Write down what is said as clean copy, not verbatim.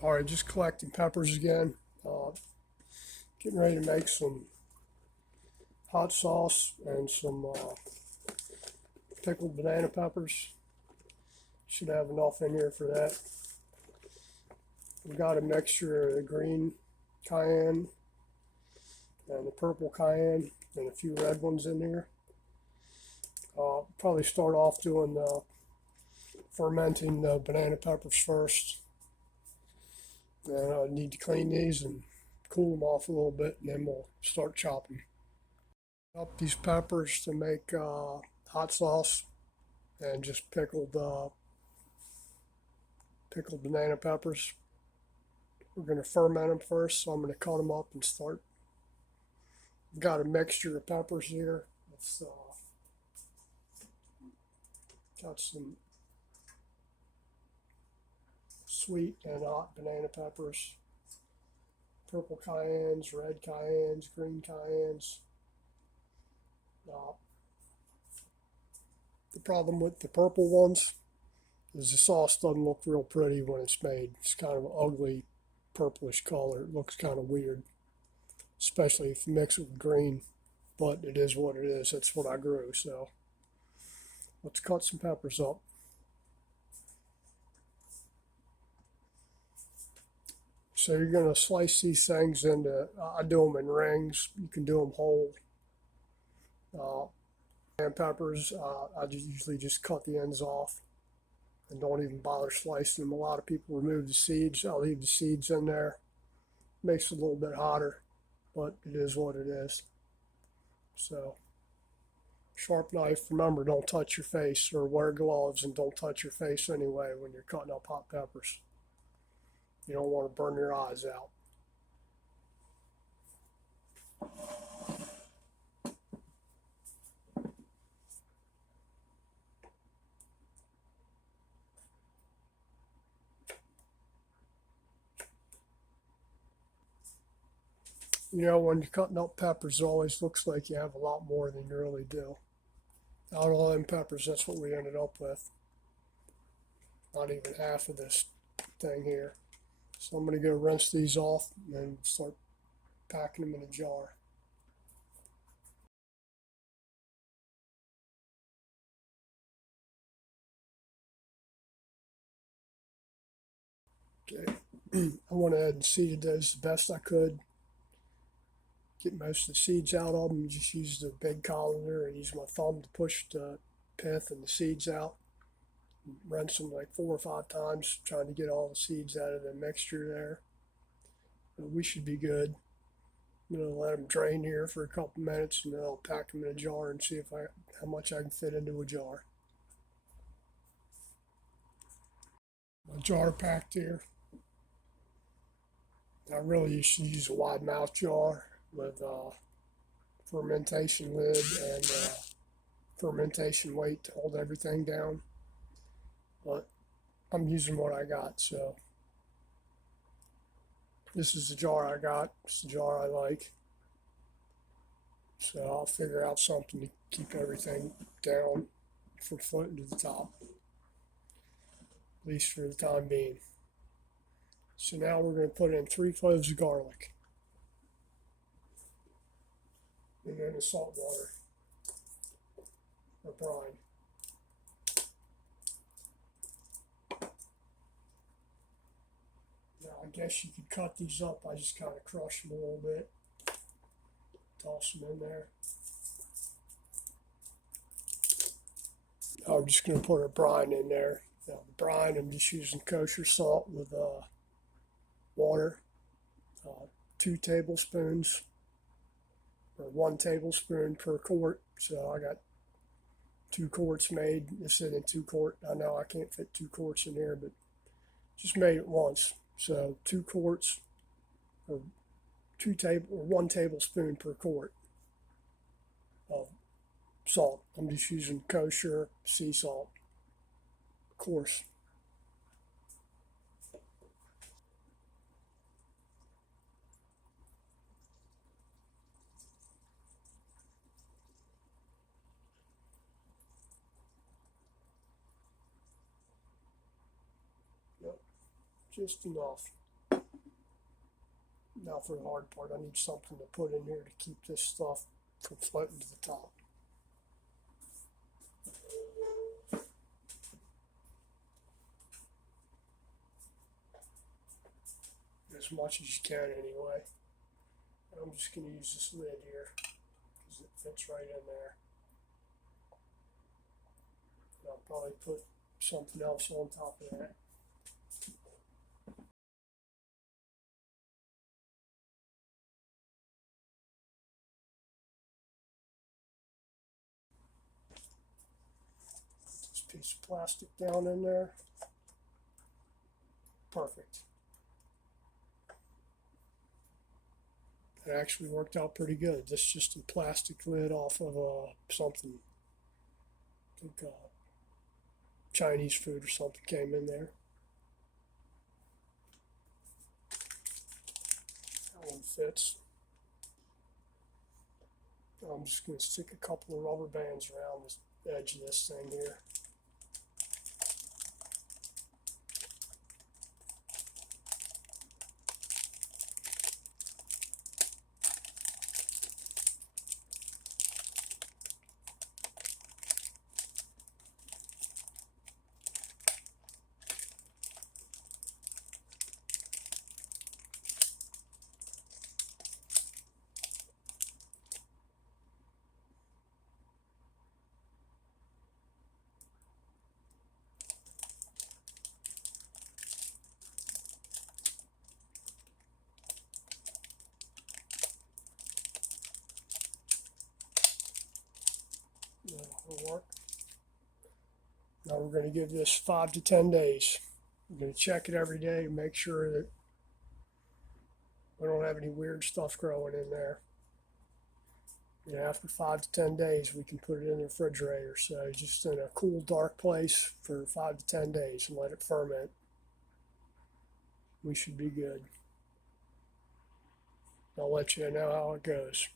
All right, just collecting peppers again. Getting ready to make some hot sauce and some pickled banana peppers. Should have enough in here for that. We've got a mixture of the green cayenne and the purple cayenne and a few red ones in here. Probably start off doing the fermenting the banana peppers first. And I need to clean these and cool them off a little bit, and then we'll start chopping up these peppers to make hot sauce and just pickled banana peppers. We're going to ferment them first, so I'm going to cut them up and start. I've got a mixture of peppers here. It's got some sweet and hot banana peppers, purple cayennes, red cayennes, green cayennes. The problem with the purple ones is the sauce doesn't look real pretty when it's made. It's kind of an ugly purplish color. It looks kind of weird, especially if you mix it with green, but it is what it is. That's what I grew, so let's cut some peppers up. So you're going to slice these things into, I do them in rings. You can do them whole. And peppers, I usually just cut the ends off and don't even bother slicing them. A lot of people remove the seeds. I'll leave the seeds in there. Makes it a little bit hotter, but it is what it is. So, sharp knife. Remember, don't touch your face, or wear gloves and don't touch your face anyway when you're cutting up hot peppers. You don't want to burn your eyes out. You know, when you're cutting up peppers, it always looks like you have a lot more than you really do. Out of all them peppers, that's what we ended up with. Not even half of this thing here. So I'm going to go rinse these off and start packing them in a jar. Okay, I went ahead and seeded those the best I could. Get most of the seeds out of them. Just use the big colander and use my thumb to push the pith and the seeds out. Rinse them like 4 or 5 times, trying to get all the seeds out of the mixture there. But we should be good. I'm going to let them drain here for a couple minutes, and then I'll pack them in a jar and see how much I can fit into a jar. My jar packed here. I really used to use a wide mouth jar with a fermentation lid and fermentation weight to hold everything down. But I'm using what I got, so this is the jar I got. It's the jar I like. So I'll figure out something to keep everything down from floating to the top, at least for the time being. So now we're going to put in 3 cloves of garlic, and then the salt water or brine. Now I guess you could cut these up. I just kind of crush them a little bit, toss them in there. Now we're just going to put our brine in there. Now the brine, I'm just using kosher salt with water, 2 tablespoons, or 1 tablespoon per quart. So I got 2 quarts made. This isn't 2 quart. I know I can't fit 2 quarts in here, but just made it once. So 2 quarts, or 1 tablespoon per quart of salt. I'm just using kosher sea salt, coarse. Yep, just enough. Now for the hard part, I need something to put in here to keep this stuff from floating to the top. As much as you can anyway. I'm just going to use this lid here because it fits right in there. And I'll probably put something else on top of that. Put this piece of plastic down in there. Perfect. It actually worked out pretty good. This is just a plastic lid off of something. I think Chinese food or something came in there. That one fits. I'm just going to stick a couple of rubber bands around the edge of this thing here. That'll work. Now we're going to give this 5 to 10 days. We're going to check it every day to make sure that we don't have any weird stuff growing in there. And after 5 to 10 days, we can put it in the refrigerator. So just in a cool, dark place for 5 to 10 days and let it ferment. We should be good. I'll let you know how it goes.